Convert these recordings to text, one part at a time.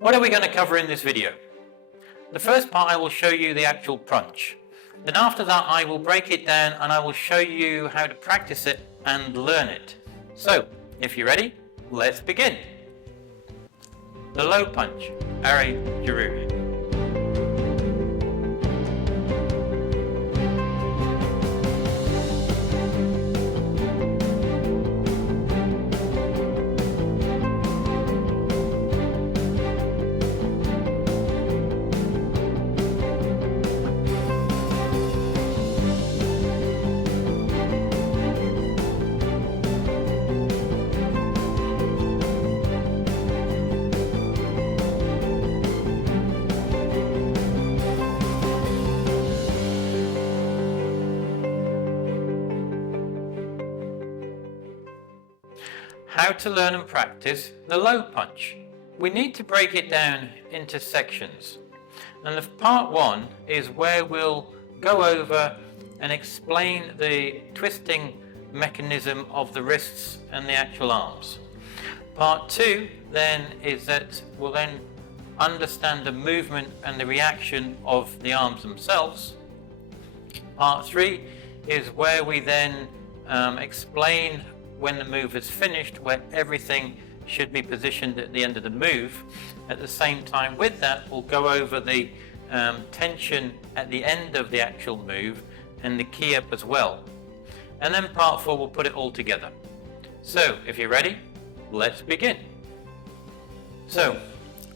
What are we going to cover in this video? The first part I will show you the actual punch. Then after that I will break it down and I will show you how to practice it and learn it. So, if you're ready, let's begin. The low punch, Arae Jireugi. How to learn and practice the low punch. We need to break it down into sections. And the part one is where we'll go over and explain the twisting mechanism of the wrists and the actual arms. Part two then is that we'll then understand the movement and the reaction of the arms themselves. Part three is where we then explain when the move is finished, where everything should be positioned at the end of the move. At the same time with that, we'll go over the tension at the end of the actual move and the Ki Hap as well. And then part four, we'll put it all together. So, if you're ready, let's begin. So,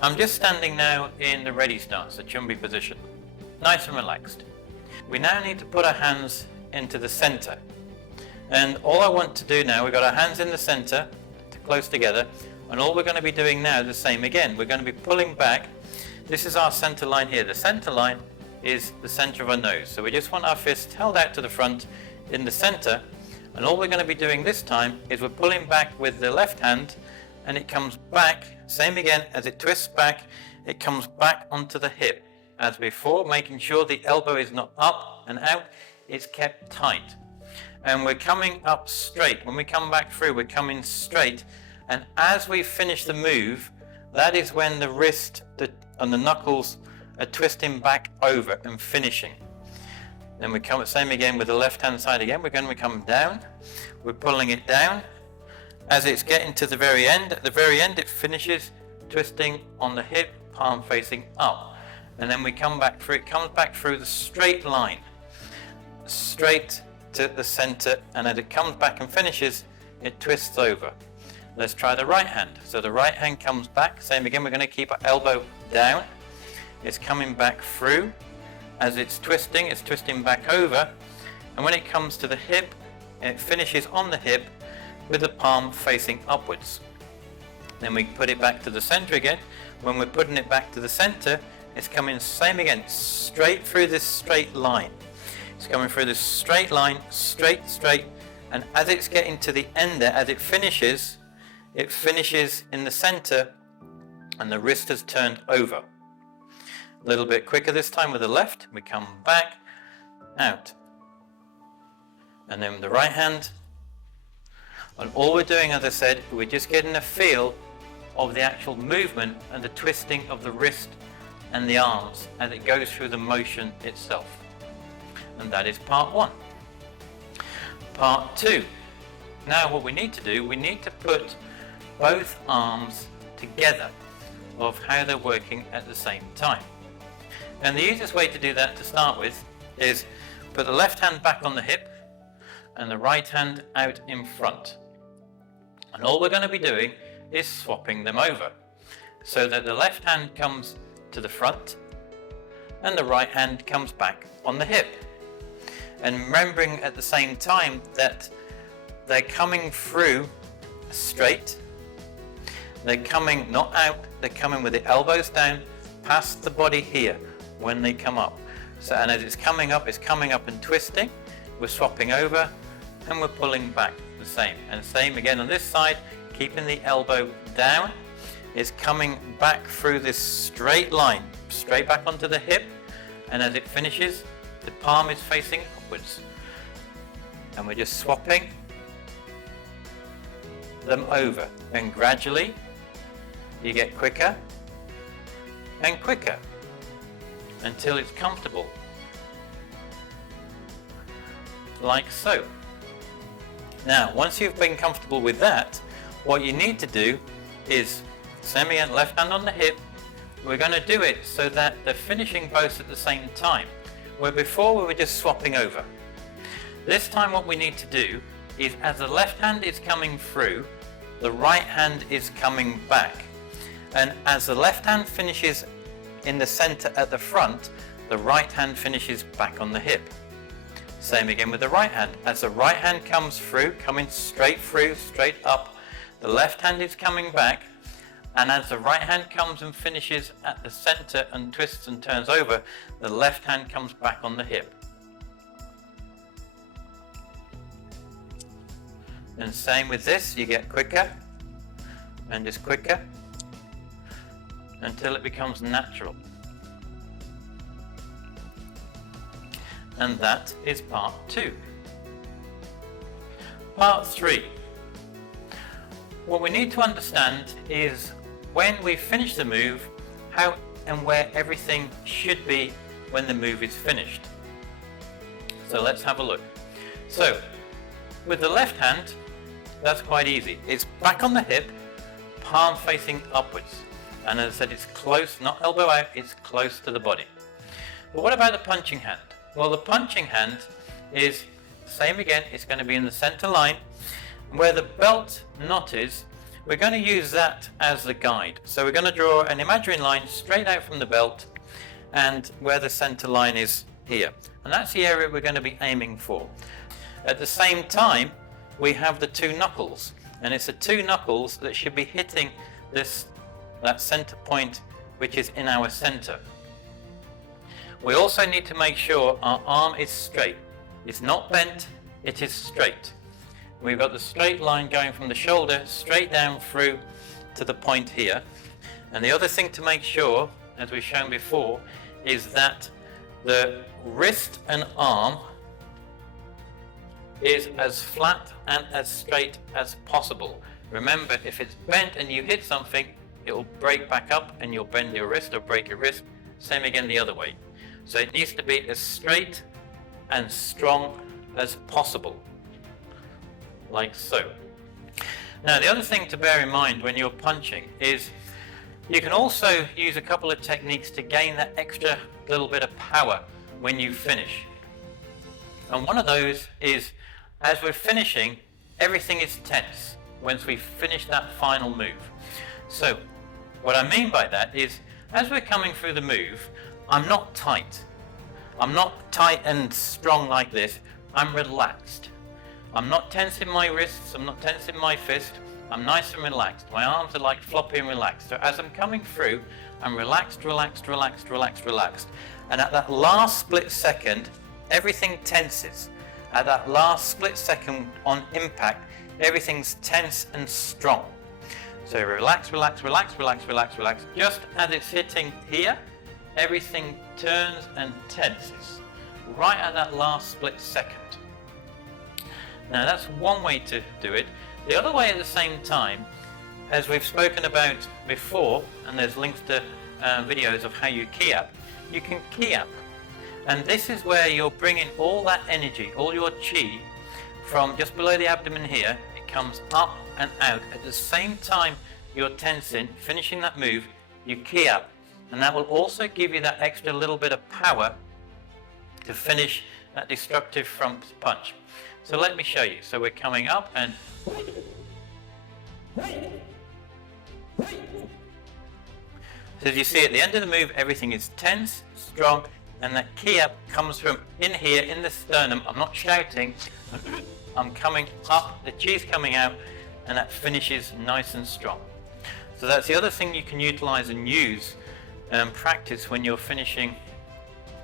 I'm just standing now in the ready stance, the chumbi position. Nice and relaxed. We now need to put our hands into the center. And all I want to do now, we've got our hands in the center, close together, and all we're going to be doing now is the same again. We're going to be pulling back. This is our center line here. The center line is the center of our nose. So we just want our fist held out to the front in the center, and all we're going to be doing this time is we're pulling back with the left hand, and it comes back, same again, as it twists back, it comes back onto the hip. As before, making sure the elbow is not up and out, it's kept tight. And we're coming up straight. When we come back through, we're coming straight. And as we finish the move, that is when the wrist and the knuckles are twisting back over and finishing. Then we come, same again with the left hand side again. We're going to come down. We're pulling it down. As it's getting to the very end, at the very end it finishes twisting on the hip, palm facing up. And then we come back through, it comes back through the straight line. Straight to the center, and as it comes back and finishes, it twists over. Let's try the right hand. So the right hand comes back, same again, we're going to keep our elbow down. It's coming back through. As it's twisting back over, and when it comes to the hip, it finishes on the hip with the palm facing upwards. Then we put it back to the center again. When we're putting it back to the center, it's coming same again, straight through this straight line. It's coming through this straight line, straight, and as it's getting to the end there, as it finishes in the center, and the wrist has turned over. A little bit quicker this time with the left, we come back, out. And then with the right hand, and all we're doing, as I said, we're just getting a feel of the actual movement and the twisting of the wrist and the arms as it goes through the motion itself. And that is part one. Part two. Now what we need to do, we need to put both arms together of how they're working at the same time. And the easiest way to do that to start with is put the left hand back on the hip and the right hand out in front. And all we're going to be doing is swapping them over so that the left hand comes to the front and the right hand comes back on the hip. And remembering at the same time that they're coming through straight, they're coming not out, they're coming with the elbows down past the body here when they come up. So, and as it's coming up and twisting, we're swapping over and we're pulling back the same. And same again on this side, keeping the elbow down, is coming back through this straight line, straight back onto the hip, and as it finishes, the palm is facing upwards. And we're just swapping them over, and gradually you get quicker and quicker until it's comfortable, like so. Now, once you've been comfortable with that, what you need to do is, same again, left hand on the hip. We're going to do it so that they're finishing both at the same time, where before we were just swapping over. This time what we need to do is, as the left hand is coming through, the right hand is coming back. And as the left hand finishes in the center at the front, the right hand finishes back on the hip. Same again with the right hand. As the right hand comes through, coming straight through, straight up, the left hand is coming back. And as the right hand comes and finishes at the center and twists and turns over, the left hand comes back on the hip. And same with this, you get quicker and just quicker until it becomes natural. And that is part 2. Part 3. What we need to understand is when we finish the move, how and where everything should be when the move is finished. So let's have a look. So, with the left hand, that's quite easy. It's back on the hip, palm facing upwards. And as I said, it's close, not elbow out, it's close to the body. But what about the punching hand? Well, the punching hand is same again, it's going to be in the center line. Where the belt knot is, we're going to use that as the guide. So we're going to draw an imaginary line straight out from the belt and where the center line is here. And that's the area we're going to be aiming for. At the same time, we have the 2 knuckles. And it's the 2 knuckles that should be hitting that center point, which is in our center. We also need to make sure our arm is straight. It's not bent, it is straight. We've got the straight line going from the shoulder straight down through to the point here. And the other thing to make sure, as we've shown before, is that the wrist and arm is as flat and as straight as possible. Remember, if it's bent and you hit something, it will break back up and you'll bend your wrist or break your wrist. Same again the other way. So it needs to be as straight and strong as possible. Like so. Now, the other thing to bear in mind when you're punching is you can also use a couple of techniques to gain that extra little bit of power when you finish. And one of those is, as we're finishing, everything is tense once we finish that final move. So, what I mean by that is, as we're coming through the move, I'm not tight. I'm not tight and strong like this. I'm relaxed. I'm not tensing my wrists, I'm not tensing my fist, I'm nice and relaxed. My arms are like floppy and relaxed. So as I'm coming through, I'm relaxed, relaxed, relaxed, relaxed, relaxed. And at that last split second, everything tenses. At that last split second on impact, everything's tense and strong. So relax, relax, relax, relax, relax, relax. Just as it's hitting here, everything turns and tenses. Right at that last split second. Now that's one way to do it. The other way at the same time, as we've spoken about before, and there's links to videos of how you Ki Hap, you can Ki Hap. And this is where you're bringing all that energy, all your Chi, from just below the abdomen here, it comes up and out. At the same time you're tensing, finishing that move, you Ki Hap. And that will also give you that extra little bit of power to finish that destructive front punch. So let me show you. So we're coming up and so as you see at the end of the move, everything is tense, strong, and that Ki Hap comes from in here in the sternum. I'm not shouting, I'm coming up, the chi's coming out, and that finishes nice and strong. So that's the other thing you can utilize and use and practice when you're finishing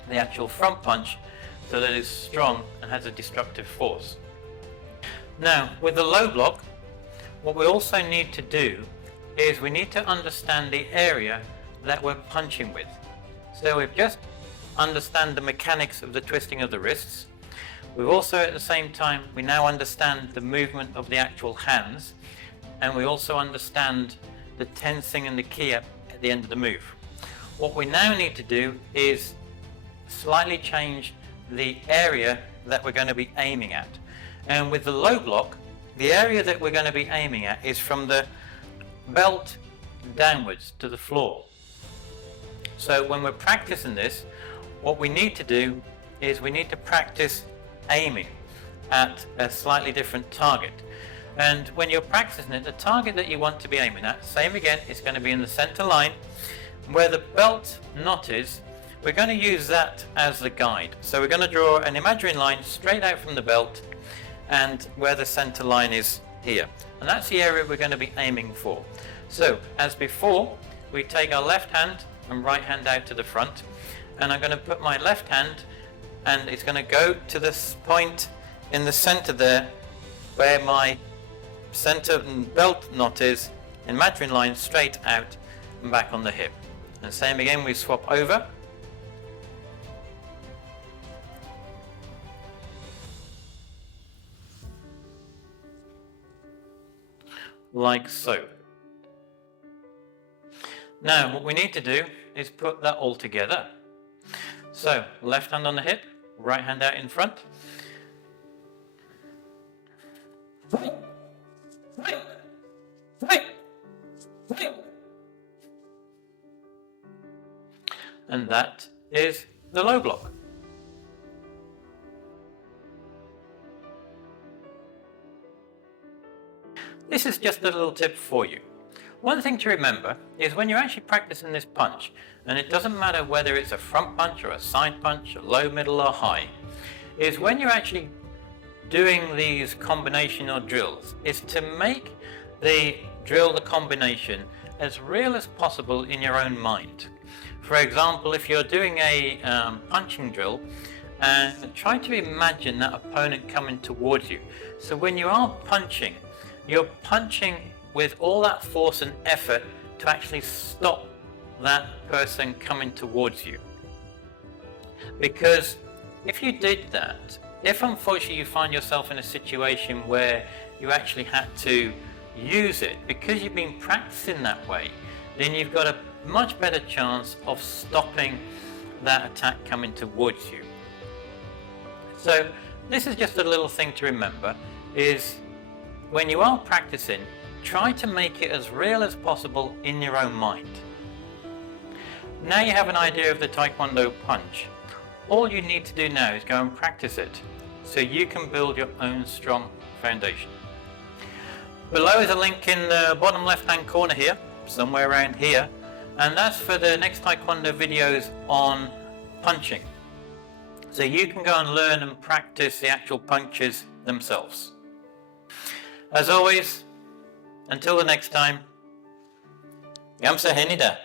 the actual front punch, so that it's strong and has a destructive force. Now, with the low block, what we also need to do is we need to understand the area that we're punching with. So we've just understand the mechanics of the twisting of the wrists. We've also at the same time, we now understand the movement of the actual hands, and we also understand the tensing and the Ki Hap at the end of the move. What we now need to do is slightly change the area that we're going to be aiming at. And with the low block, the area that we're going to be aiming at is from the belt downwards to the floor. So when we're practicing this, what we need to do is we need to practice aiming at a slightly different target. And when you're practicing it, the target that you want to be aiming at, same again, it's going to be in the center line. Where the belt knot is, we're going to use that as the guide. So we're going to draw an imaginary line straight out from the belt and where the center line is here. And that's the area we're going to be aiming for. So as before, we take our left hand and right hand out to the front. And I'm going to put my left hand and it's going to go to this point in the center there where my center and belt knot is, imaginary line straight out and back on the hip. And same again, we swap over. Like so. Now what we need to do is put that all together. So left hand on the hip, right hand out in front. And that is the low block. This is just a little tip for you. One thing to remember is when you're actually practicing this punch, and it doesn't matter whether it's a front punch or a side punch, or low, middle or high, is when you're actually doing these combinational drills, is to make the drill, the combination, as real as possible in your own mind. For example, if you're doing a punching drill, and try to imagine that opponent coming towards you. So when you are punching, you're punching with all that force and effort to actually stop that person coming towards you. Because if you did that, if unfortunately you find yourself in a situation where you actually had to use it because you've been practicing that way, then you've got a much better chance of stopping that attack coming towards you. So this is just a little thing to remember, is when you are practicing, try to make it as real as possible in your own mind. Now you have an idea of the Taekwondo punch. All you need to do now is go and practice it so you can build your own strong foundation. Below is a link in the bottom left hand corner here, somewhere around here, and that's for the next Taekwondo videos on punching. So you can go and learn and practice the actual punches themselves. As always, until the next time, Gamsa Henida.